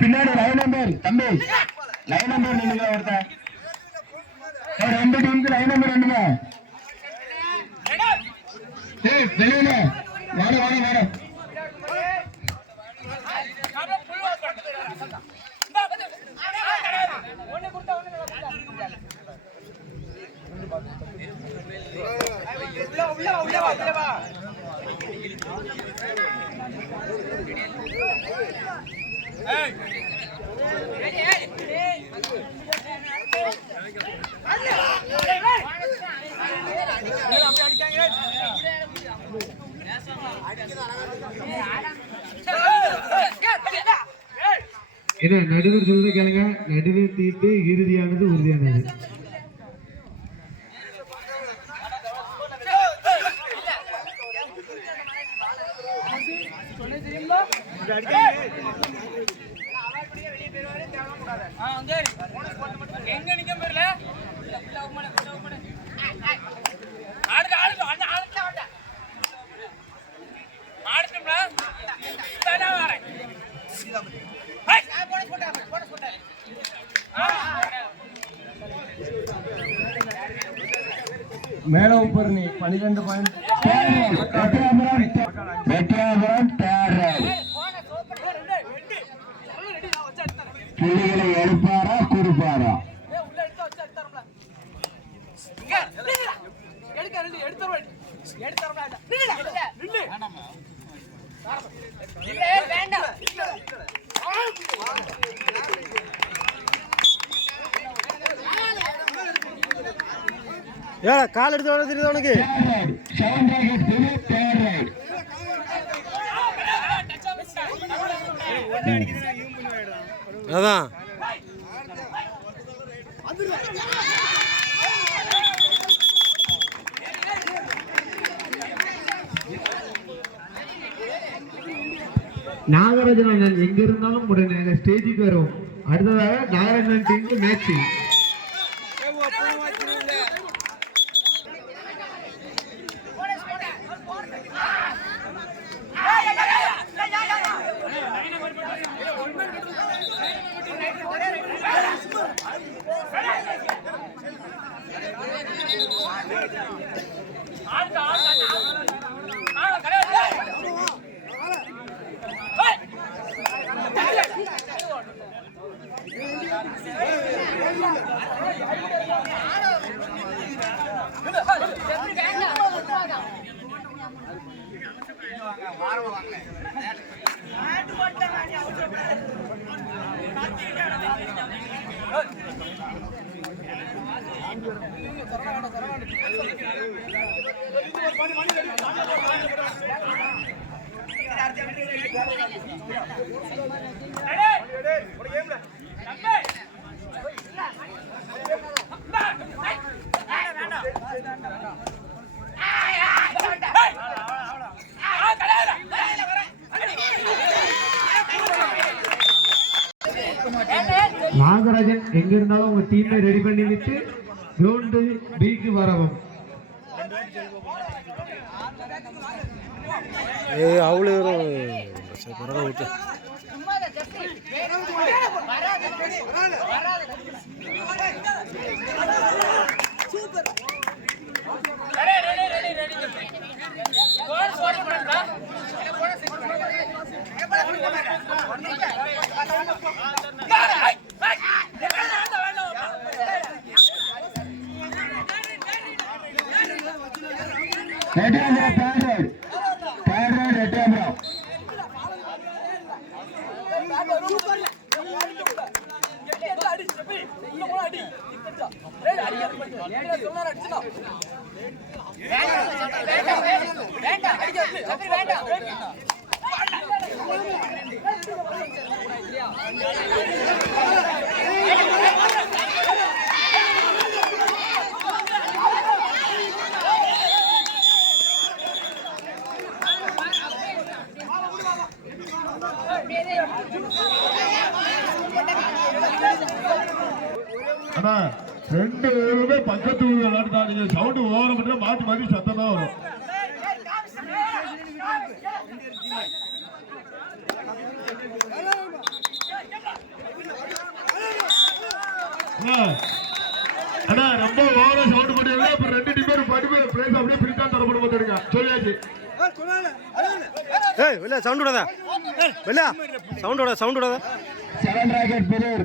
பின்னாடி line number தம்பி. Line number நீங்க ஒருத்தன் ரெண்டு டீமுக்கு லைன் நம்பர் ரெண்டுங்க ஏய் வெளியில. வாட வாட வாட. என்ன நடுவர் சொல்றது கேளுங்க நடுவர் தீட்டு இறுதியானது உறுதியானது எங்க நிக்க போறல ஆடுது ஆடுது அண்ணா ஆடுது ஆடுதுங்களா தானா வரேன் ஹை போன போட்டா போன போட்டா மேல உப்பர்ணி பன்னிரெண்டு பாயிண்ட் வெற்றியாபுரம் புள்ளிகளை எடுப்பாரா கொடுப்பாரா ஏடா கால் எடுத்து வர தெரியுது உனக்கு? அதான். நாகராஜன் எங்க இருந்தாலும் உடனே ஸ்டேஜுக்கு வரும் அடுத்ததாக நாகராஜன் டீமுக்கு மேட்ச் நாகராஜன் எங்க இருந்தாலும் உங்க டீமை ரெடி பண்ணி விட்டு கிரவுண்டு பிக்கு வரவும். ஏ அவ்வளோ பரவாயில்ல விட்டு ரெட்டியாபுரம் தேர்தல் தேர்தல் வேண்டாம். ஆனா ரெண்டு ஊருமே பக்கத்து ஊர் விளையாட்டு நீங்க சவுண்ட் ஓவரம் மட்டும் மாத்தி மாத்தி சத்தம் தான் வரும் அண்ணா, ரொம்ப ஓவரா சவுண்ட் பண்ணிடுங்க அப்புறம் ரெண்டு டீம் பேரும் படி பேர் பிரைஸ் அப்படியே பிரிட்டா தரப்பட மாட்டேங்க சொல்லியாச்சு. ஏய் வெளில சவுண்ட் விடாத. வெளில சவுண்ட் விடாத சவுண்ட் விடாத. செவன் ராக்கெட் புதூர்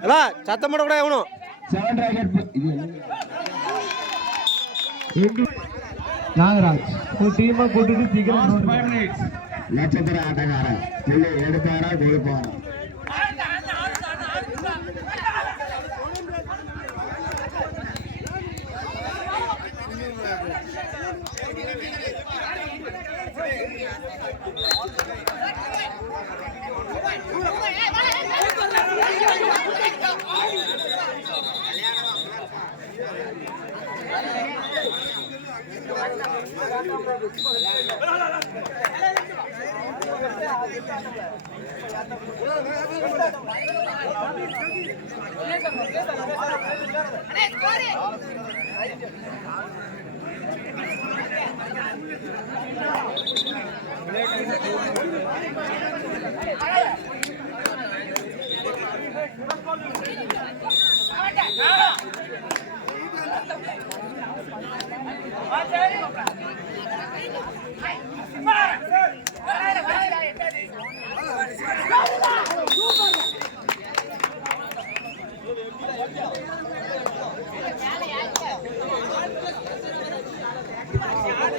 இல்ல சத்தம் போடக்கூடாது எவனும். செவன் ராக்கெட் பு- இது என்ன? நாகராஜ். ஒரு டீமை கூட்டிட்டு சீக்கிரம் நட்சத்திர ஆட்டக்காரன். எடுப்பாரா கொடுப்பாரா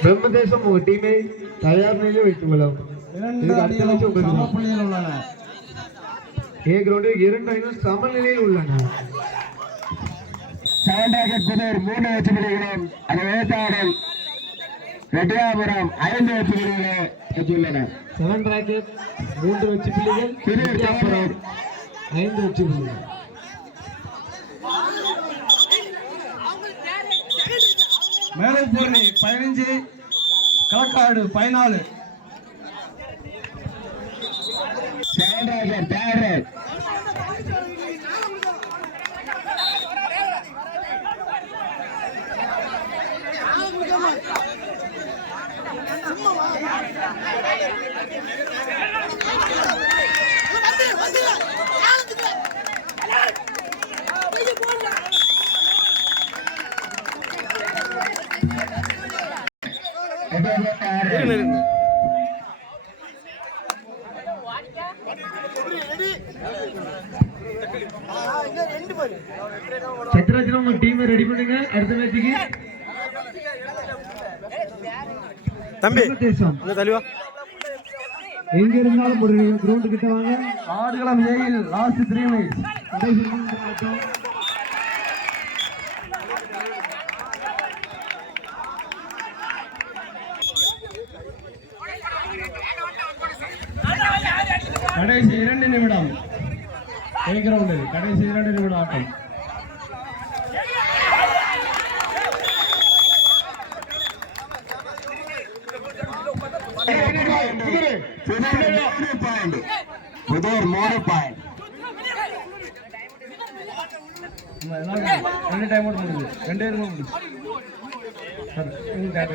பிரம்மதேசம் உங்க டீமை தயார் நிலையில் வைத்துக் உள்ளன ஏ கிரவுண்டில் இரண்டு அணிகள் சமநிலையில் உள்ளன செவன் ராக்கெட் புதூர் மூன்று வெற்றி புள்ளிகளும் அது வேட்டாடல் ரெட்டியாபுரம் ஐந்து வெற்றி புள்ளிகளை பெற்றுள்ளன செவன் ராக்கெட் மூன்று வெற்றி புள்ளிகள் வித்தியாசம் ஐந்து வெற்றி புள்ளிகள் மேலே பூர்ணி பதினஞ்சு களக்காடு பயனாளு செவன் தேடர் சத்ராஜன் உங்க டீமை ரெடி பண்ணுங்க. அடுத்த மேட்சுக்கு தம்பி எங்க இருந்தாலும் ஒரு கிரவுண்ட் கிட்ட வாங்க. ஆடுகளம் ஏயில் லாஸ்ட் த்ரீ மினிட்ஸ் கடைசி இரண்டு நிமிடம். ஏ கிரவுண்டில் கடைசி இரண்டு நிமிடம் ஆட்டம். புதூர் மூணு பாயிண்ட் ரெண்டு டைம் அவுட் முடிஞ்சு. ரெண்டே நிமிடம் முடிஞ்சு. சார்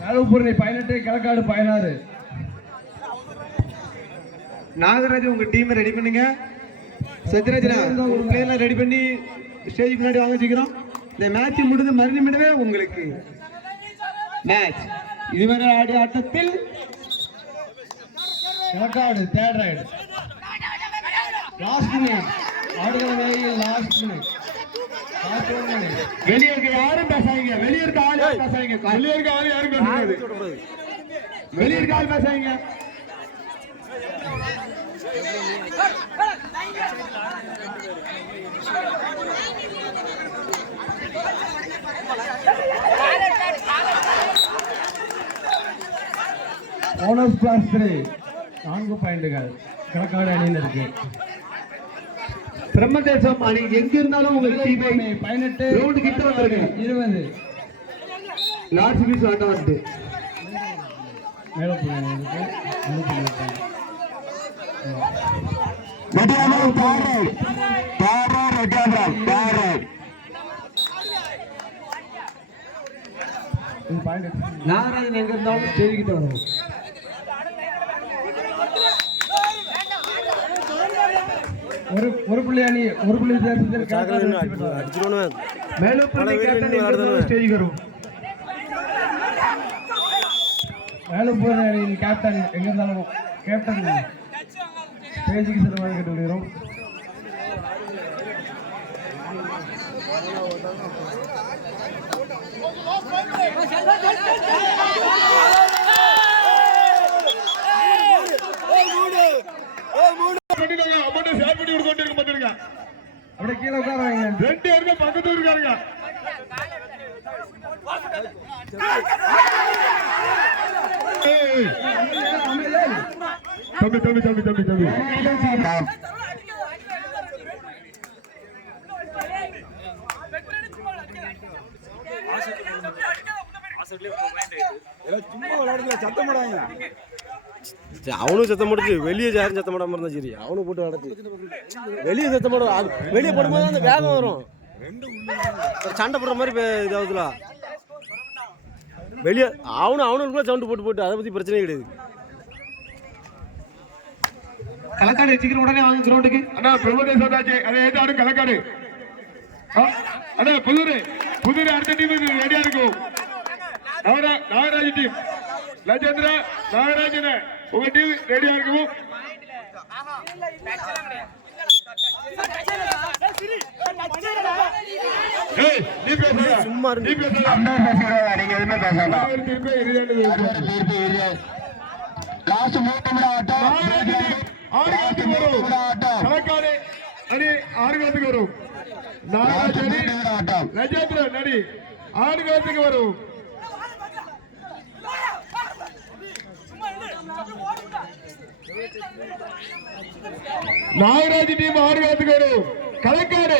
மேலப்பூர்ணி பதினெட்டு கிழக்காடு பதினாறு. நாகராஜ் உங்க டீமை ரெடி பண்ணுங்க. சத்யராஜனா ஒரு பிளேயர்லாம் ரெடி பண்ணி ஸ்டேஜ் முன்னாடி வாங்க வச்சுக்கிறோம். இந்த மேட்ச் முடிந்த மறு நிமிடமே உங்களுக்கு மேட்ச் இதுவரை ஆடிய ஆட்டத்தில் Kizhakkadu third raid last minute ஏயில் last minute வெளியே பேசாங்க யாரும் வெளியே இருக்க ஆள் பேசாதீங்க. வெளியே இருக்க ஆள் யாரும் பேசாது த்ரீ நான்கு பாயிண்டுகள். கடற்காடு அணியில் இருக்கு பிரம்மதேசம் அணி எங்க இருந்தாலும் உங்க டீமை பதினெட்டு Round கிட்ட வந்துருங்க. இருபது. லார்ஜ் பீஸ் ஆட்டம் ரைட் ரைட் ரைட் நாகராஜன் எங்க இருந்தாலும் ஸ்டேஜ் கிட்ட வரும் ஒரு ஒரு புள்ளி அணி ஒரு புள்ளி வித்தியாசத்தில் மேலும் கேப்டன் எங்க இருந்தாலும் வரும். வேலுப்பூர் அணியின் கேப்டன் எங்க இருந்தாலும் கேப்டன் பேஜுக்கு செல்லுமாறு பண்ணிட்டாங்க அமௌண்ட் ஷேர் பண்ணி கொடுக்க வேண்டியிருக்கு பார்த்துருங்க அப்படியே கீழே உட்கார வைங்க ரெண்டு பேருமே பக்கத்து இருக்காருங்க தம்பி தம்பி தம்பி தம்பி தம்பி தாம் சரி, அவனும் சத்தம் போடுச்சு வெளியே யாரும் சத்தம் போடாம இருந்தா சரி. அவனும் போட்டு நடத்து வெளியே சத்தம் போட வெளியே போடும்போது அந்த வேகம் வரும். சண்டை போடுற மாதிரி பே- இதாகுதுல. வெளியே அவனும் அவனுக்குள்ள சவுண்டு போட்டு போட்டு அதை பத்தி பிரச்சனையே கிடையாது. களக்காடு சீக்கிரம் உடனே வாங்க கிரவுண்டுக்கு அண்ணா பிரபுதேச வந்தாச்சு அதை ஏதாடு கலக்காடு ஆ, அண்ணா புதுரு. புதுரு அடுத்த டீம் ரெடியா இருக்கும். நாகரா நாகராஜ் டீம் லஜேந்திரா நாகராஜன் உங்க டீம் ரெடியா இருக்கும் ஏய், நீ பேசுறா சும்மா இருந்து. நீ பேசுறா அம்பேர் பேசுகிறதா நீங்க எதுவுமே பேச வேண்டாம் ஒரு டீம் இறுதியாண்டு நடுவர் தீர்ப்பு இது லாஸ்ட் மூணு நிமிடம் ஆட்டம் நாகராஜ் டீம் ஆறு லாஸ்ட் காலத்துக்கு மூணு வரும் நிமிடம் ஆட்டம் கலக்காடு அணி ஆறு காலத்துக்கு வரும் நாகராஜ் லாஸ்ட் அணி மூணு நிமிடம் ஆட்டம் லஜேந்திர நடி ஆறு காலத்துக்கு வரும் நாகராஜ் டீம் ஆறு காலத்துக்கு வரும். கலக்காடு.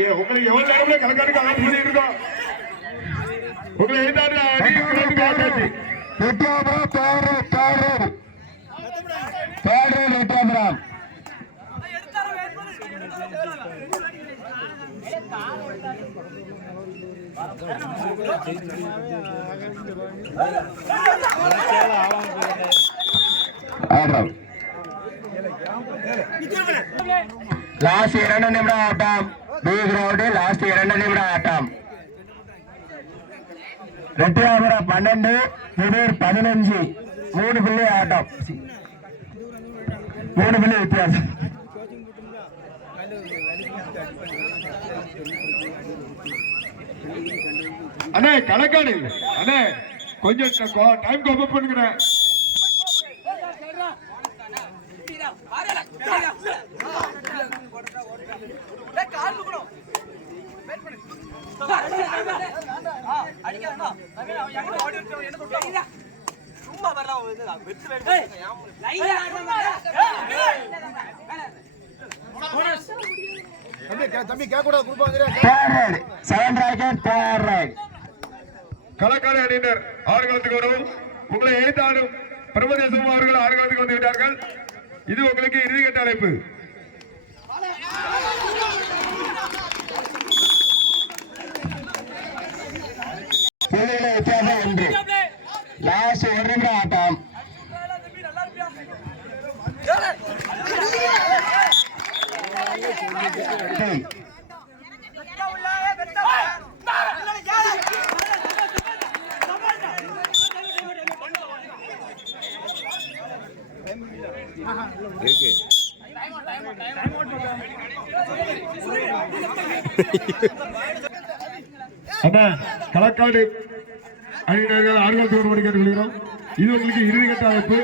ஏ, உங்களுக்கு எவ்வளவு நேரம்ல கலக்காடுக்கு ஆர்டர் பண்ணிட்டு இருக்கோம். உங்களை எழுதாடு அணி கிரவுண்டுக்கு ஆட்டாச்சு ரெட்டியாபுரம் தார் ரைட் தார் ரைட் லாஸ்ட் இரண்டு நிமிடம் ஆட்டம். பி கிரவுண்டு லாஸ்ட் இரண்டு நிமிடம் ஆட்டம். ரெட்டியாபுரம் பன்னெண்டு புதூர் பதினஞ்சு. மூணு புள்ளி ஆட்டம். மூணு புள்ளி வித்தியாசம். அண்ணே கலக்காடு அண்ணே கொஞ்சம் டைம் கோப்ப பண்ணுகிறேன் third right seven rocket third right Kalakkadu அணியினர் ஆறு வரவும் உங்களை எழுத்தாடும் பிரபதேசம் அவர்கள் ஆறு காலத்துக்கு வந்து விட்டார்கள். இது உங்களுக்கு இறுதிக்கட்ட அழைப்பு. களக்காடு அணியினர்கள் ஆறுதல் தோறும் அடிக்கடி கொள்கிறோம் இது உங்களுக்கு இறுதிக்கட்ட அழைப்பு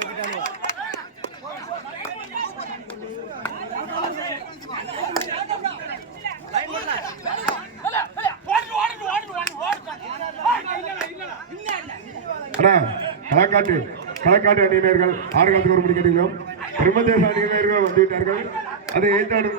Thank you. களக்காட்டு களக்காட்டு அணியினர்கள் ஆறுகாலத்துக்கு ஒரு மணி கேட்டுக்கிறோம் பிரம்மதேச அணியினர்கள் வந்துவிட்டார்கள். அது எய்தாடும்